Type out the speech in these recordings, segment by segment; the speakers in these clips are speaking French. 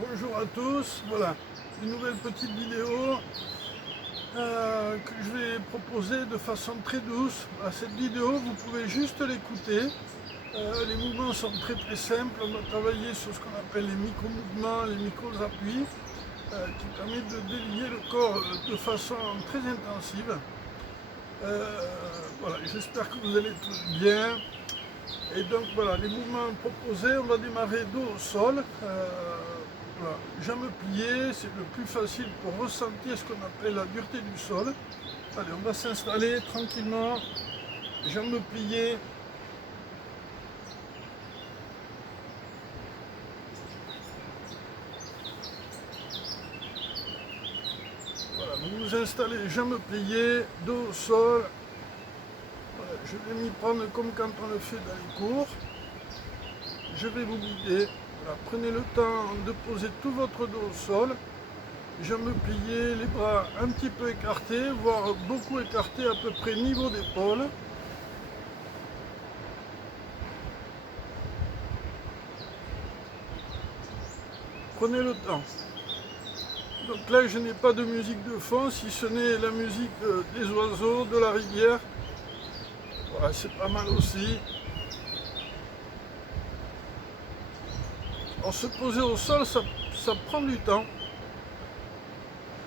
Bonjour à tous, voilà une nouvelle petite vidéo que je vais proposer de façon très douce. Voilà, cette vidéo, vous pouvez juste l'écouter. Les mouvements sont très simples. On va travailler sur ce qu'on appelle les micro-mouvements, les micro-appuis, qui permettent de délier le corps de façon très intensive. Voilà, j'espère que vous allez tous bien. Et donc voilà, les mouvements proposés, on va démarrer dos au sol. Voilà, jambes pliées, c'est le plus facile pour ressentir ce qu'on appelle la dureté du sol. Allez, on va s'installer tranquillement, jambes pliées. Voilà, vous vous installez, jambes pliées, dos au sol. Voilà, je vais m'y prendre comme quand on le fait dans les cours. Je vais vous guider. Voilà, prenez le temps de poser tout votre dos au sol. Jambes pliées, les bras un petit peu écartés, voire beaucoup écartés, à peu près niveau d'épaule. Prenez le temps. Donc là, je n'ai pas de musique de fond, si ce n'est la musique des oiseaux, de la rivière. Voilà, c'est pas mal aussi. Alors, se poser au sol, ça prend du temps.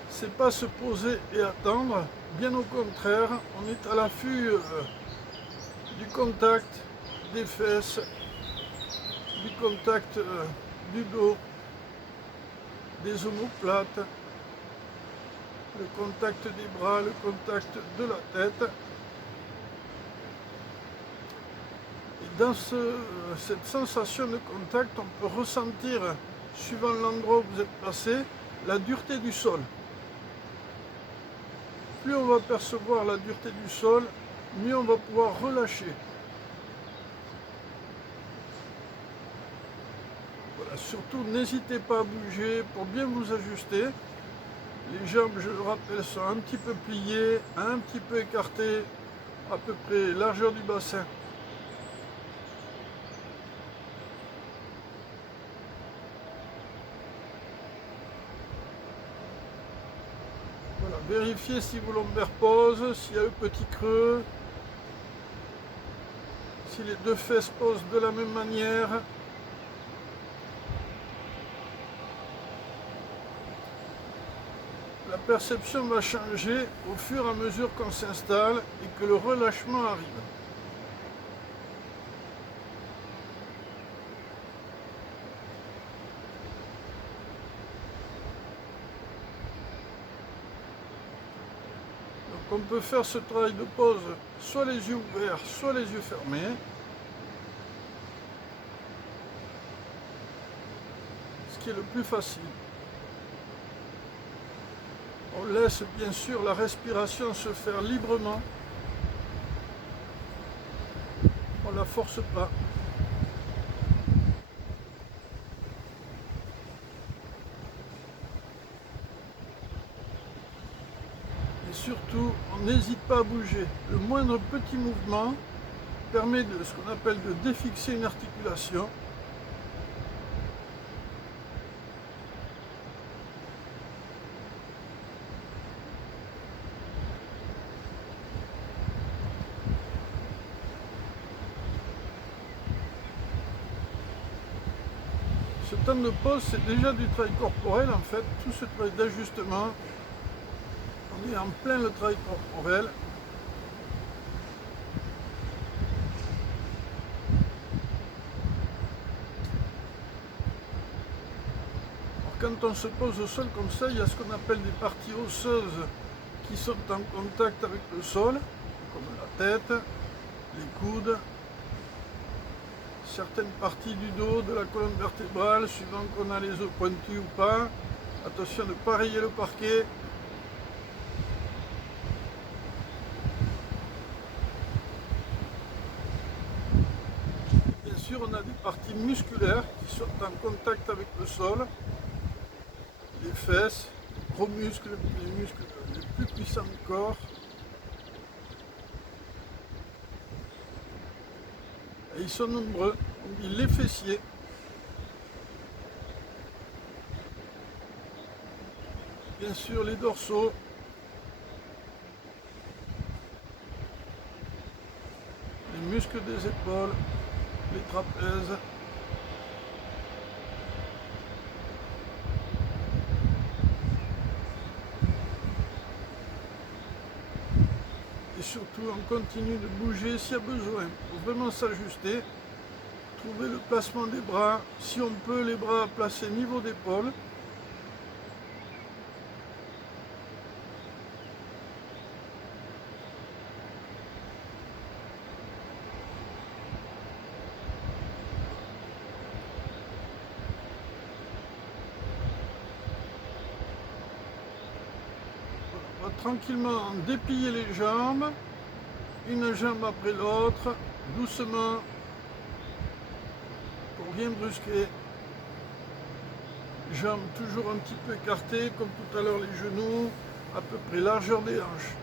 C'est pas se poser et attendre. Bien au contraire, on est à l'affût du contact des fesses, du contact du dos, des omoplates, le contact des bras, le contact de la tête. Et dans cette sensation de contact, on peut ressentir, suivant l'endroit où vous êtes placé, la dureté du sol. Plus on va percevoir la dureté du sol, mieux on va pouvoir relâcher. Voilà, surtout, n'hésitez pas à bouger pour bien vous ajuster. Les jambes, je le rappelle, sont un petit peu pliées, un petit peu écartées, à peu près largeur du bassin. Voilà, vérifiez si vos lombaires posent, s'il y a un petit creux, si les deux fesses posent de la même manière. La perception va changer au fur et à mesure qu'on s'installe et que le relâchement arrive. Donc on peut faire ce travail de pause soit les yeux ouverts, soit les yeux fermés. Ce qui est le plus facile. On laisse bien sûr la respiration se faire librement. On ne la force pas. Et surtout, on n'hésite pas à bouger. Le moindre petit mouvement permet de ce qu'on appelle de défixer une articulation. Ce temps de pause, c'est déjà du travail corporel en fait, tout ce travail d'ajustement. On est en plein le travail corporel. Alors, quand on se pose au sol comme ça, il y a ce qu'on appelle des parties osseuses qui sont en contact avec le sol, comme la tête, les coudes, certaines parties du dos, de la colonne vertébrale, suivant qu'on a les os pointus ou pas. Attention de ne pas rayer le parquet. Bien sûr, on a des parties musculaires qui sont en contact avec le sol, les fesses, les gros muscles, les muscles les plus puissants du corps. Et ils sont nombreux, on dit les fessiers. bien sûr les dorsaux, les muscles des épaules, les trapèzes, et surtout on continue de bouger s'il y a besoin pour vraiment s'ajuster, trouver le placement des bras, si on peut les bras placés niveau d'épaule. On va tranquillement déplier les jambes, une jambe après l'autre, doucement, pour rien brusquer. Jambes toujours un petit peu écartées, comme tout à l'heure les genoux, à peu près largeur des hanches.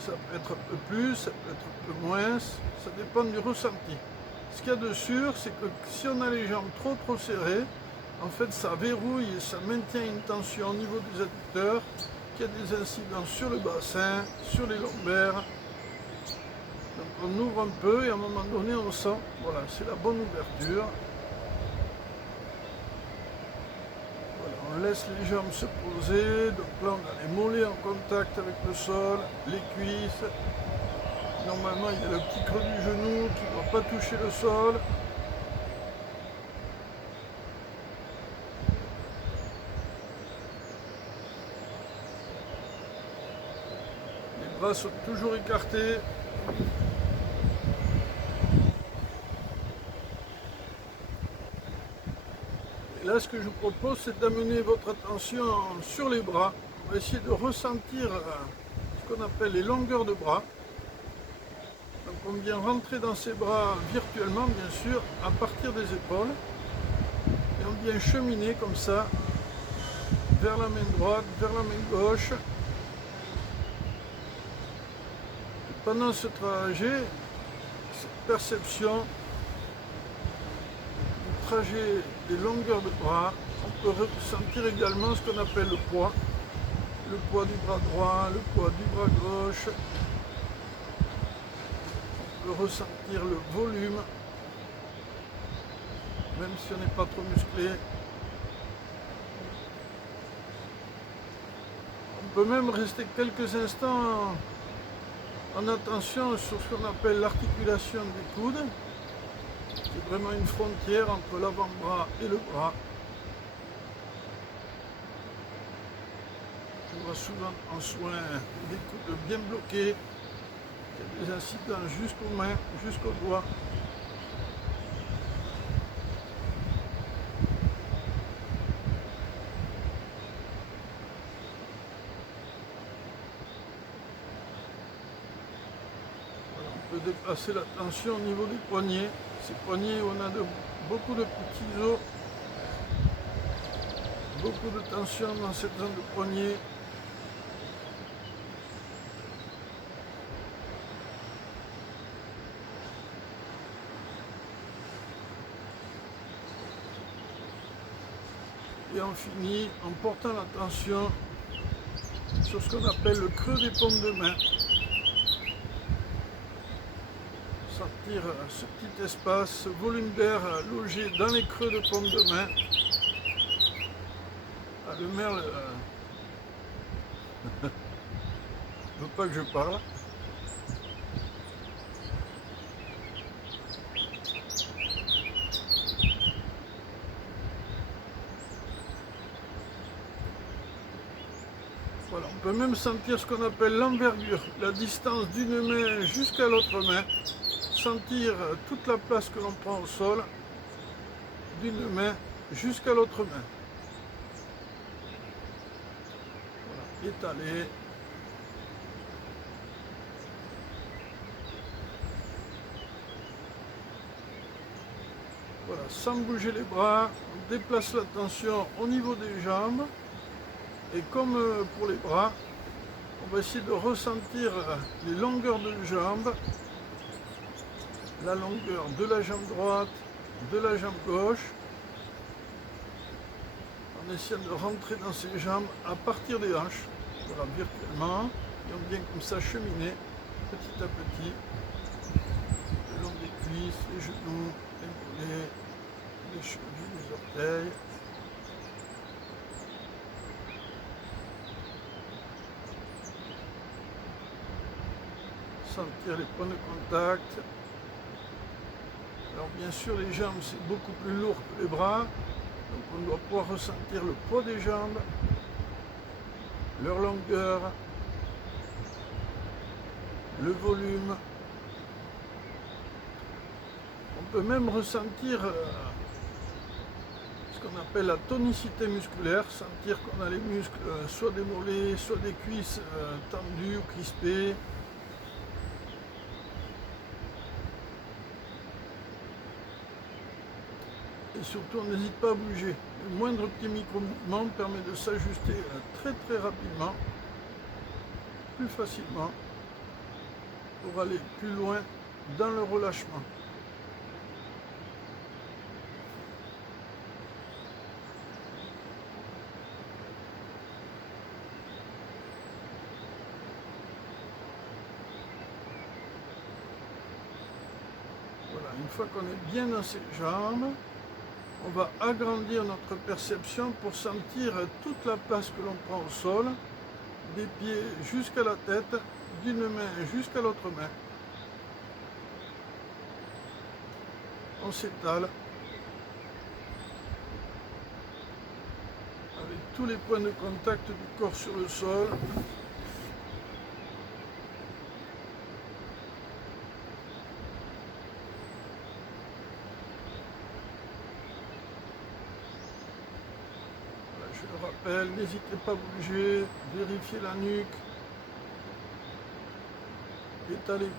Ça peut être un peu plus, ça peut être un peu moins, ça dépend du ressenti. Ce qu'il y a de sûr, c'est que si on a les jambes trop serrées, en fait ça verrouille et ça maintient une tension au niveau des adducteurs, qui a des incidences sur le bassin, sur les lombaires. Donc on ouvre un peu et à un moment donné on sent, voilà, c'est la bonne ouverture. Voilà, on laisse les jambes se poser, donc là on a les mollets en contact avec le sol, les cuisses. Normalement il y a le petit creux du genou qui ne doit pas toucher le sol. Les bras sont toujours écartés. Et là, ce que je vous propose, c'est d'amener votre attention sur les bras. On va essayer de ressentir ce qu'on appelle les longueurs de bras. Donc on vient rentrer dans ces bras virtuellement, bien sûr, à partir des épaules. Et on vient cheminer comme ça, vers la main droite, vers la main gauche. Et pendant ce trajet, cette perception du trajet des longueurs de bras, on peut ressentir également ce qu'on appelle le poids du bras droit, le poids du bras gauche. On peut ressentir le volume, même si on n'est pas trop musclé. On peut même rester quelques instants en attention sur ce qu'on appelle l'articulation des coudes, qui est vraiment une frontière entre l'avant-bras et le bras. Je vois souvent en soins des coudes bien bloqués, il y a des incidents jusqu'aux mains, jusqu'aux doigts. On peut déplacer la tension au niveau des poignets. Ces poignets où on a beaucoup de petits os, beaucoup de tension dans cette zone de poignet. Et on finit en portant l'attention sur ce qu'on appelle le creux des paumes de main. Sentir ce petit espace, ce volume d'air logé dans les creux de paume de main. Ah, le merle ne veut pas que je parle. Voilà, on peut même sentir ce qu'on appelle l'envergure, la distance d'une main jusqu'à l'autre main. Sentir toute la place que l'on prend au sol, d'une main jusqu'à l'autre main. Voilà, étaler. Voilà, sans bouger les bras, on déplace la tension au niveau des jambes. Et comme pour les bras, on va essayer de ressentir les longueurs de jambes, la longueur de la jambe droite, de la jambe gauche, en essayant de rentrer dans ses jambes à partir des hanches, voilà, virtuellement, et on vient comme ça cheminer petit à petit le long des cuisses, les genoux, les mollets, les chevilles, les orteils. Sentir les points de contact. Alors bien sûr les jambes c'est beaucoup plus lourd que les bras, donc on doit pouvoir ressentir le poids des jambes, leur longueur, le volume. On peut même ressentir ce qu'on appelle la tonicité musculaire, sentir qu'on a les muscles soit des mollets, soit des cuisses tendus ou crispés. Et surtout, on n'hésite pas à bouger. Le moindre petit micro-mouvement permet de s'ajuster très très rapidement, plus facilement, pour aller plus loin dans le relâchement. Voilà, une fois qu'on est bien dans ses jambes, on va agrandir notre perception pour sentir toute la place que l'on prend au sol, des pieds jusqu'à la tête, d'une main jusqu'à l'autre main. On s'étale avec tous les points de contact du corps sur le sol. Je le rappelle, n'hésitez pas à bouger, vérifiez la nuque, étalez-vous.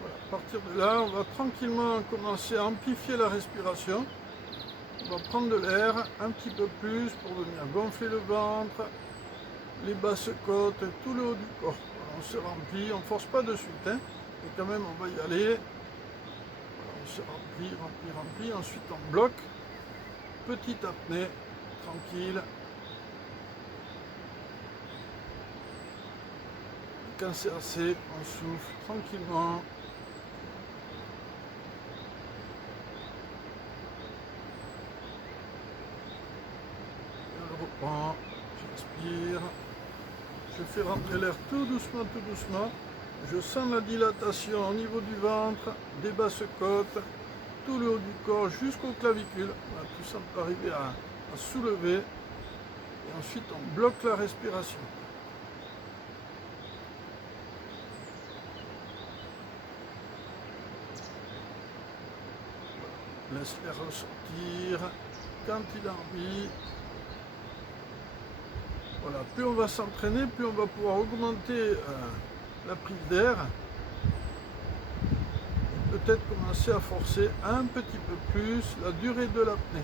Voilà, à partir de là, on va tranquillement commencer à amplifier la respiration. On va prendre de l'air un petit peu plus pour venir gonfler le ventre, les basses côtes, tout le haut du corps. Voilà, on se remplit, on ne force pas de suite, hein, mais quand même on va y aller. Voilà, on se remplit, remplit, remplit. Ensuite on bloque, petite apnée, tranquille. Quand c'est assez, on souffle tranquillement. J'inspire, je fais rentrer l'air tout doucement, je sens la dilatation au niveau du ventre, des basses côtes, tout le haut du corps jusqu'aux clavicules. Voilà, tout ça peut arriver à soulever et ensuite on bloque la respiration. Voilà. Laisse l'air ressortir quand il a envie. Voilà, plus on va s'entraîner, plus on va pouvoir augmenter la prise d'air et peut-être commencer à forcer un petit peu plus la durée de l'apnée.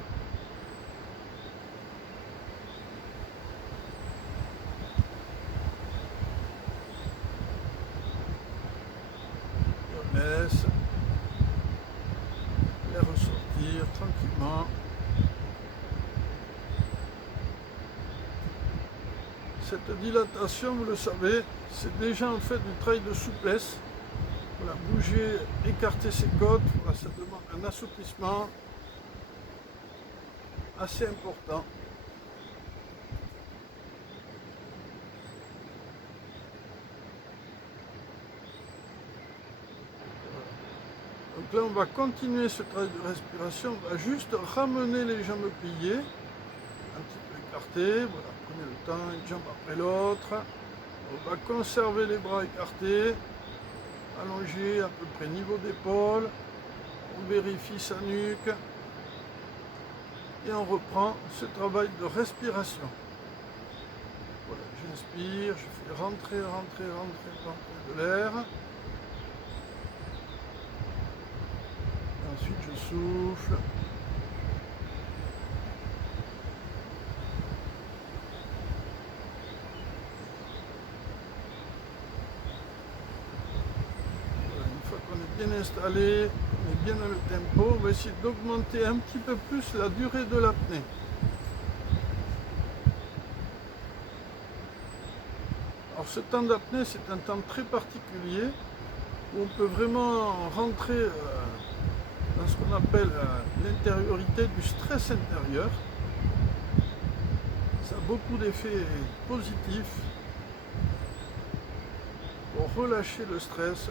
On laisse l'air ressortir tranquillement. Cette dilatation, vous le savez, c'est déjà en fait du travail de souplesse. Voilà, bouger, écarter ses côtes, voilà, ça demande un assouplissement assez important. Donc là, on va continuer ce travail de respiration. On va juste ramener les jambes pliées, un petit peu écartées. Voilà, prenez le temps, une jambe après l'autre. On va conserver les bras écartés, allongés à peu près niveau d'épaule. On vérifie sa nuque et on reprend ce travail de respiration. Voilà, j'inspire, je fais rentrer de l'air. Ensuite, je souffle. bien installé, on est bien dans le tempo. On va essayer d'augmenter un petit peu plus la durée de l'apnée. Alors ce temps d'apnée, c'est un temps très particulier où on peut vraiment rentrer dans ce qu'on appelle l'intériorité du stress intérieur. Ça a beaucoup d'effets positifs pour relâcher le stress.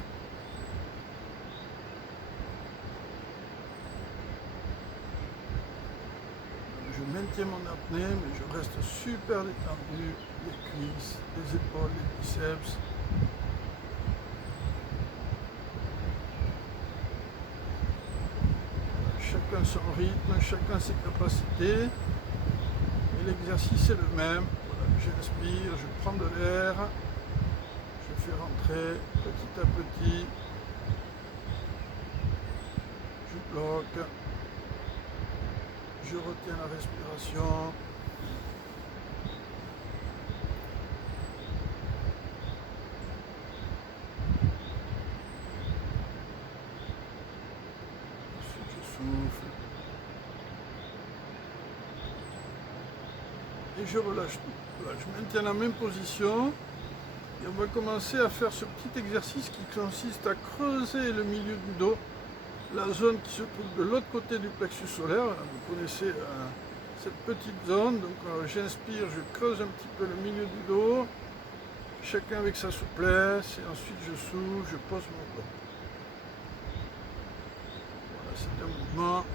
Je maintiens mon apnée, mais je reste super détendu, les cuisses, les épaules, les biceps. Chacun son rythme, chacun ses capacités, et l'exercice est le même. Voilà, j'inspire, je prends de l'air, je fais rentrer petit à petit, je bloque, je retiens la respiration. Ensuite je souffle. Et je relâche tout. Voilà, je maintiens la même position. Et on va commencer à faire ce petit exercice qui consiste à creuser le milieu du dos, la zone qui se trouve de l'autre côté du plexus solaire. Vous connaissez cette petite zone. Donc j'inspire, je creuse un petit peu le milieu du dos, chacun avec sa souplesse, et ensuite je souffle, je pose mon dos. Voilà, c'est un mouvement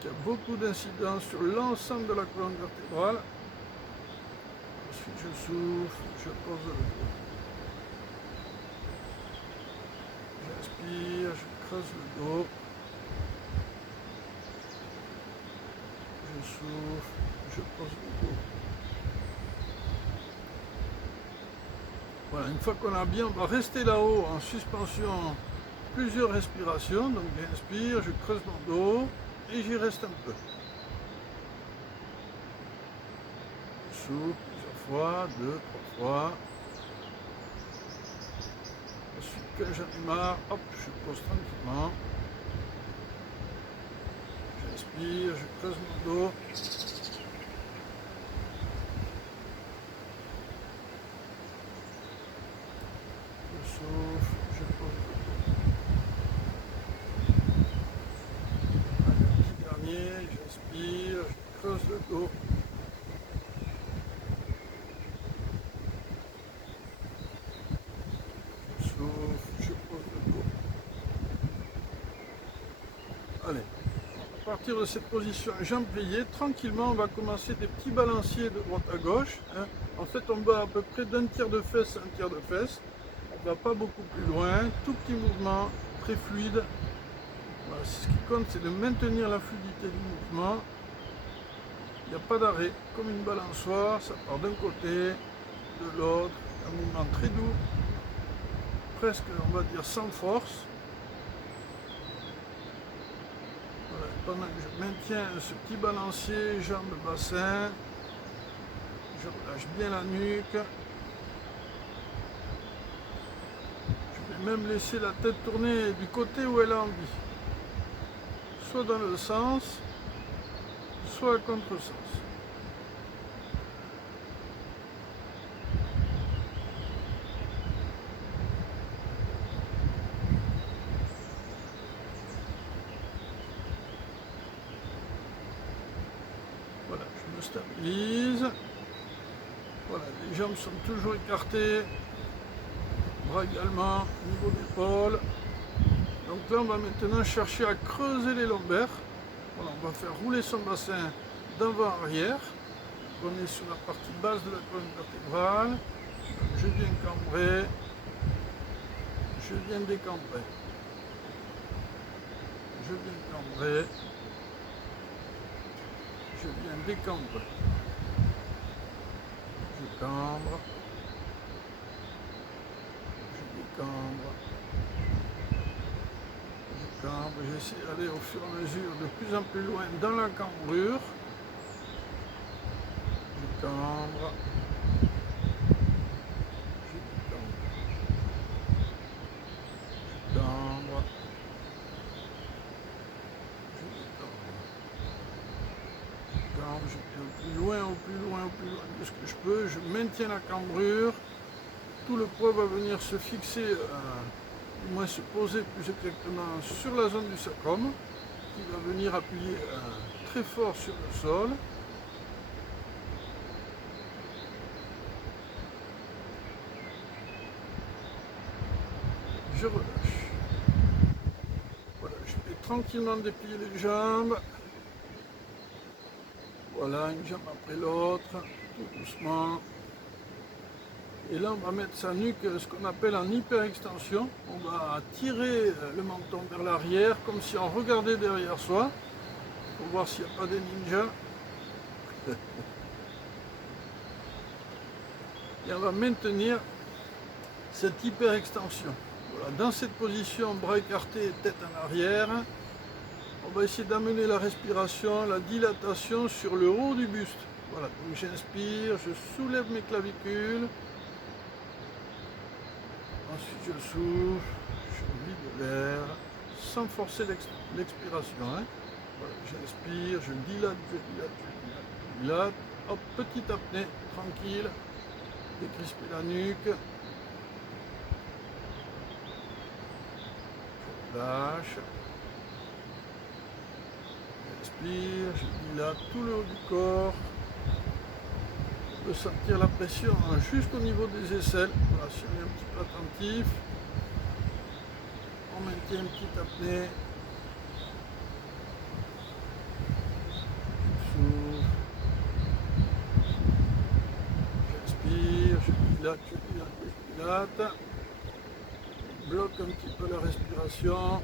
qui a beaucoup d'incidence sur l'ensemble de la colonne vertébrale. Ensuite je souffle, je pose le dos. J'inspire, je creuse le dos. Je souffle, je pose le dos. Voilà, une fois qu'on a bien, on va rester là-haut en suspension plusieurs respirations. Donc j'inspire, je creuse mon dos et j'y reste un peu. Je souffle plusieurs fois, 2, 3 fois. Ensuite, quand j'en ai marre, hop, je pose tranquillement. J'inspire, je creuse mon dos. Je souffle, je pose le dos. Allez, un petit dernier, j'inspire, je creuse le dos. Je souffle, je pose le dos. Allez. À partir de cette position, jambes pliées, tranquillement, on va commencer des petits balanciers de droite à gauche. En fait, on va à peu près d'un tiers de fesse à un tiers de fesse. On ne va pas beaucoup plus loin. Tout petit mouvement, très fluide. Voilà, ce qui compte, c'est de maintenir la fluidité du mouvement. Il n'y a pas d'arrêt, comme une balançoire. Ça part d'un côté, de l'autre. Un mouvement très doux, presque, on va dire, sans force. Pendant que je maintiens ce petit balancier, jambes, bassin, je relâche bien la nuque. Je vais même laisser la tête tourner du côté où elle a envie. Soit dans le sens, soit à contresens. Voilà, je me stabilise. Voilà, les jambes sont toujours écartées. Bras également, niveau d'épaule. Donc là, on va maintenant chercher à creuser les lombaires. Voilà, on va faire rouler son bassin d'avant-arrière. On est sur la partie basse de la colonne vertébrale. Je viens cambrer. Je viens décambrer. Je viens cambrer. Je viens décambrer. Je cambre. Je décambre. Je cambre. J'essaie d'aller au fur et à mesure de plus en plus loin dans la cambrure. Je cambre. Je décambre. Je cambre. je vais au plus loin, au plus loin, au plus loin de ce que je peux. Je maintiens la cambrure. Tout le poids va venir se fixer, du moins se poser plus exactement sur la zone du sacrum, qui va venir appuyer très fort sur le sol. Je relâche. Voilà, je vais tranquillement déplier les jambes. Voilà, une jambe après l'autre, tout doucement. Et là, on va mettre sa nuque, ce qu'on appelle en hyperextension. On va tirer le menton vers l'arrière, comme si on regardait derrière soi, pour voir s'il n'y a pas des ninjas. Et on va maintenir cette hyperextension. Voilà, dans cette position, bras écartés, tête en arrière, on va essayer d'amener la respiration, la dilatation sur le haut du buste. Voilà, donc j'inspire, je soulève mes clavicules. Ensuite je souffle, je vide l'air, sans forcer l'expiration. Hein. Voilà, j'inspire, je dilate, je dilate, je dilate, je dilate. Hop, petite apnée, tranquille. Décrisper la nuque. Je lâche. J'inspire, je dilate tout le haut du corps. On peut sentir la pression jusqu'au niveau des aisselles. Voilà, si on est un petit peu attentif, on maintient une petite apnée. Souffle. J'inspire, je dilate, je dilate, je dilate. Bloque un petit peu la respiration.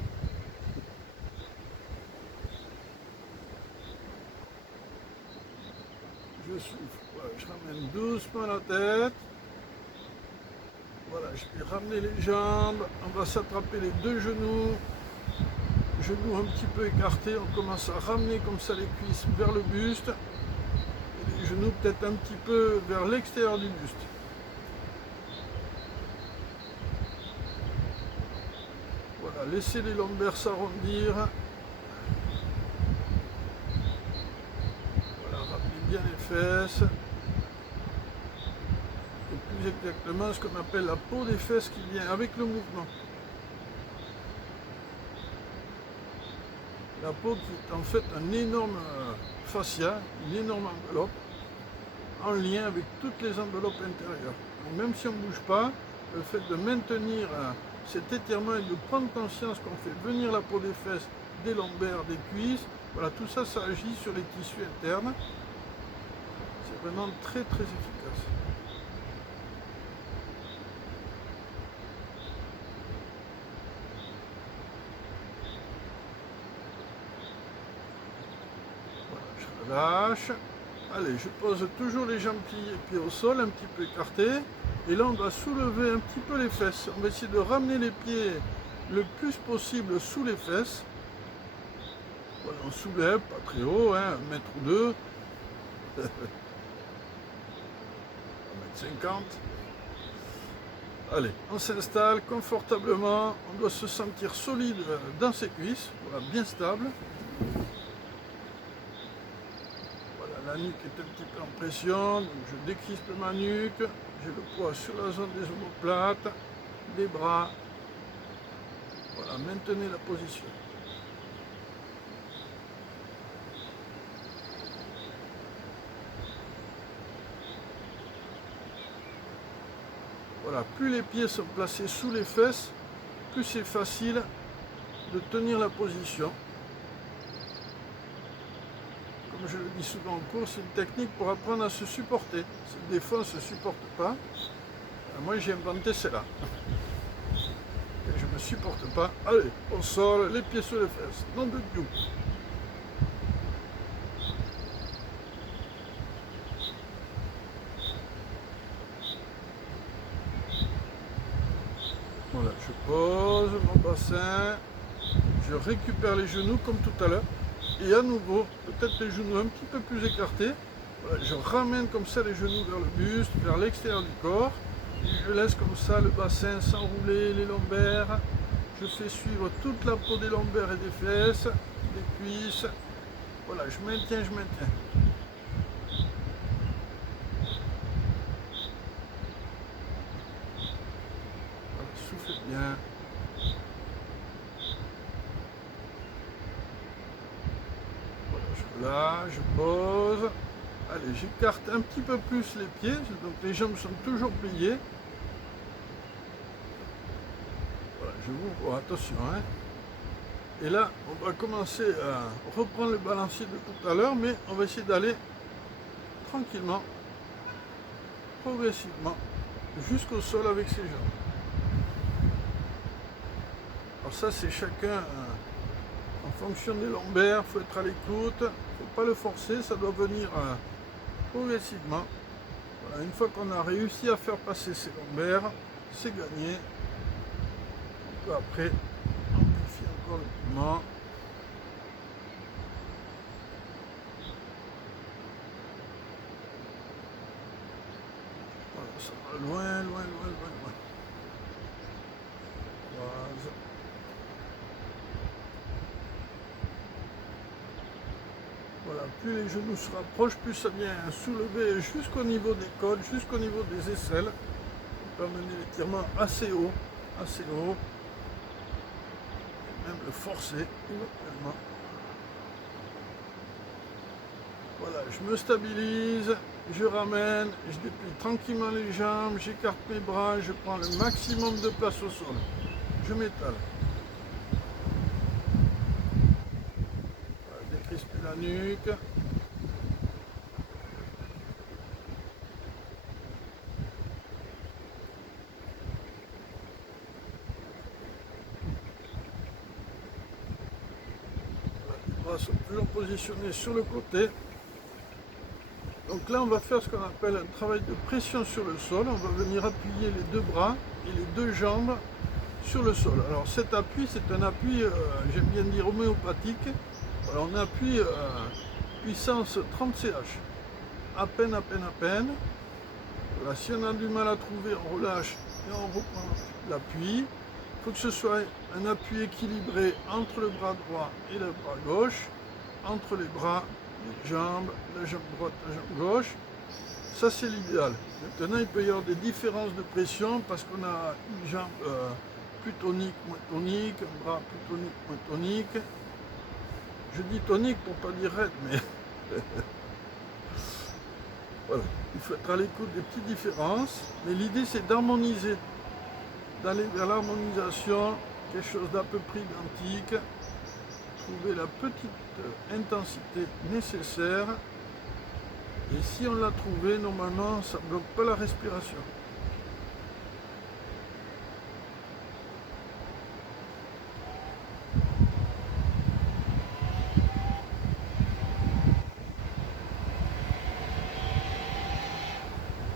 Je souffle. Voilà, je ramène doucement la tête. Voilà, je vais ramener les jambes. On va s'attraper les deux genoux. Genoux un petit peu écartés. On commence à ramener comme ça les cuisses vers le buste. Et les genoux peut-être un petit peu vers l'extérieur du buste. Voilà, laissez les lombaires s'arrondir. Voilà, ramenez bien les fesses. Et plus exactement ce qu'on appelle la peau des fesses qui vient avec le mouvement. La peau qui est en fait un énorme fascia, une énorme enveloppe, en lien avec toutes les enveloppes intérieures. Donc même si on ne bouge pas, le fait de maintenir cet étirement et de prendre conscience qu'on fait venir la peau des fesses, des lombaires, des cuisses, voilà, tout ça, ça agit sur les tissus internes. C'est vraiment très très efficace. Lâche. Allez, je pose toujours les jambes pliées, pieds au sol, un petit peu écartés. Et là, on va soulever un petit peu les fesses. On va essayer de ramener les pieds le plus possible sous les fesses. Voilà, on soulève, pas très haut, hein, 1 mètre ou 2. 1,50 m. Allez, on s'installe confortablement. On doit se sentir solide dans ses cuisses. Voilà, bien stable. La nuque est un petit peu en pression, donc je décrispe ma nuque, j'ai le poids sur la zone des omoplates, des bras. Voilà, maintenez la position. Voilà, plus les pieds sont placés sous les fesses, plus c'est facile de tenir la position. Comme je le dis souvent en cours, c'est une technique pour apprendre à se supporter. Des fois, on ne se supporte pas. Moi, j'ai inventé celle-là. Je ne me supporte pas. Allez, au sol, les pieds sur les fesses. Non de Dieu. Voilà, je pose mon bassin. Je récupère les genoux comme tout à l'heure. Et à nouveau, peut-être les genoux un petit peu plus écartés. Voilà, je ramène comme ça les genoux vers le buste, vers l'extérieur du corps. Et je laisse comme ça le bassin s'enrouler, les lombaires. Je fais suivre toute la peau des lombaires et des fesses, des cuisses. Voilà, je maintiens, je maintiens. Voilà, je pose. Allez, j'écarte un petit peu plus les pieds, donc les jambes sont toujours pliées. Voilà, je vous vois, attention, hein. Et là, on va commencer à reprendre le balancier de tout à l'heure, mais on va essayer d'aller tranquillement, progressivement, jusqu'au sol avec ses jambes. Alors ça, c'est chacun en fonction des lombaires, il faut être à l'écoute, il ne faut pas le forcer, ça doit venir progressivement. Voilà, une fois qu'on a réussi à faire passer ses lombaires, c'est gagné. On peut après amplifier encore le mouvement. Voilà, ça va loin, loin, loin, loin, loin. Croise. Voilà, plus les genoux se rapprochent, plus ça vient soulever jusqu'au niveau des côtes, jusqu'au niveau des aisselles. On peut amener l'étirement assez haut, et même le forcer éventuellement. Voilà, je me stabilise, je ramène, je déplie tranquillement les jambes, j'écarte mes bras, je prends le maximum de place au sol. Je m'étale. Voilà, décrisper la nuque. Les bras sont toujours positionnés sur le côté. Donc là, on va faire ce qu'on appelle un travail de pression sur le sol. On va venir appuyer les deux bras et les deux jambes sur le sol. Alors cet appui, c'est un appui, j'aime bien dire homéopathique. Alors on appuie puissance 30 CH. À peine, à peine, à peine. Voilà, si on a du mal à trouver, on relâche et on reprend l'appui. Il faut que ce soit un appui équilibré entre le bras droit et le bras gauche, entre les bras, les jambes, la jambe droite, la jambe gauche. Ça, c'est l'idéal. Maintenant, il peut y avoir des différences de pression parce qu'on a une jambe plus tonique, moins tonique, un bras plus tonique, moins tonique. Je dis tonique pour pas dire raide, mais voilà. Il faut être à l'écoute des petites différences. Mais l'idée, c'est d'harmoniser, d'aller vers l'harmonisation, quelque chose d'à peu près identique, trouver la petite intensité nécessaire. Et si on l'a trouvé, normalement, ça ne bloque pas la respiration.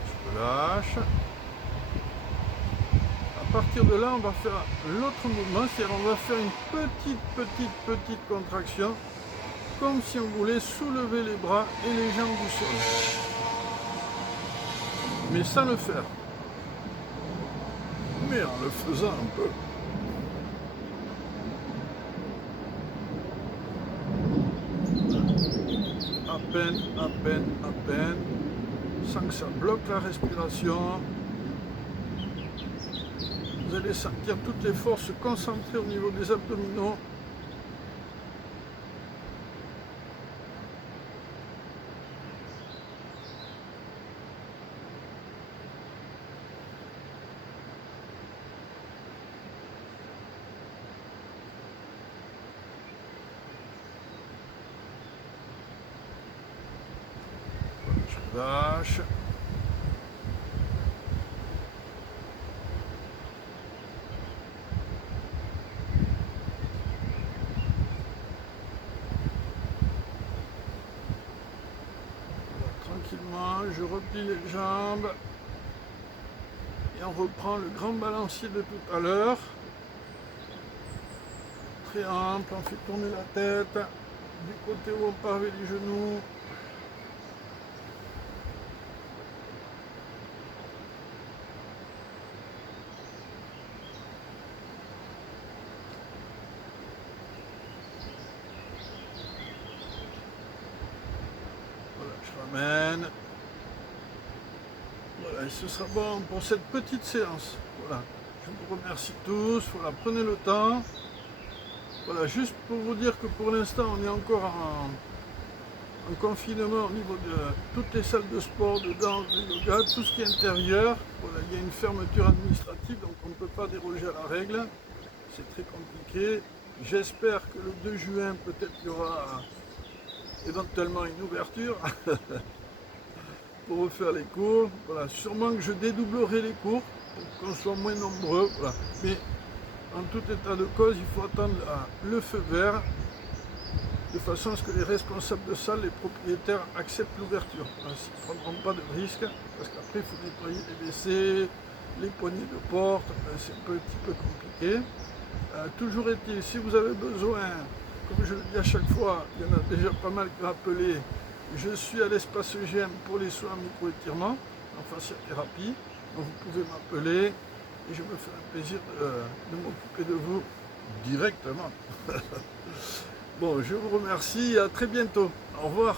Je relâche. À partir de là, on va faire l'autre mouvement, c'est-à-dire on va faire une petite contraction, comme si on voulait soulever les bras et les jambes du sol. Mais sans le faire. Mais en le faisant un peu. À peine, sans que ça bloque la respiration. Vous allez sentir toutes les forces se concentrer au niveau des abdominaux. Je lâche. Tranquillement, je replie les jambes et on reprend le grand balancier de tout à l'heure. Très ample, on fait tourner la tête du côté où on part avec les genoux. Voilà, je ramène. Voilà, et ce sera bon pour cette petite séance. Voilà, je vous remercie tous. Voilà, prenez le temps. Voilà, juste pour vous dire que pour l'instant, on est encore en confinement au niveau de toutes les salles de sport, de danse, de yoga, tout ce qui est intérieur. Voilà, il y a une fermeture administrative, donc on ne peut pas déroger à la règle. C'est très compliqué. J'espère que le 2 juin, peut-être qu'il y aura éventuellement une ouverture pour refaire les cours. Voilà, sûrement que je dédoublerai les cours pour qu'on soit moins nombreux. Voilà. Mais en tout état de cause, il faut attendre le feu vert de façon à ce que les responsables de salle, les propriétaires acceptent l'ouverture. Ils ne prendront pas de risques parce qu'après il faut nettoyer les WC, les poignées de porte, c'est un petit peu compliqué. Toujours est-il, si vous avez besoin, comme je le dis à chaque fois, il y en a déjà pas mal qui rappelé, je suis à l'espace EGM pour les soins micro-étirement, en fasciathérapie, donc vous pouvez m'appeler et je me ferai un plaisir de m'occuper de vous directement. Bon, je vous remercie, à très bientôt. Au revoir.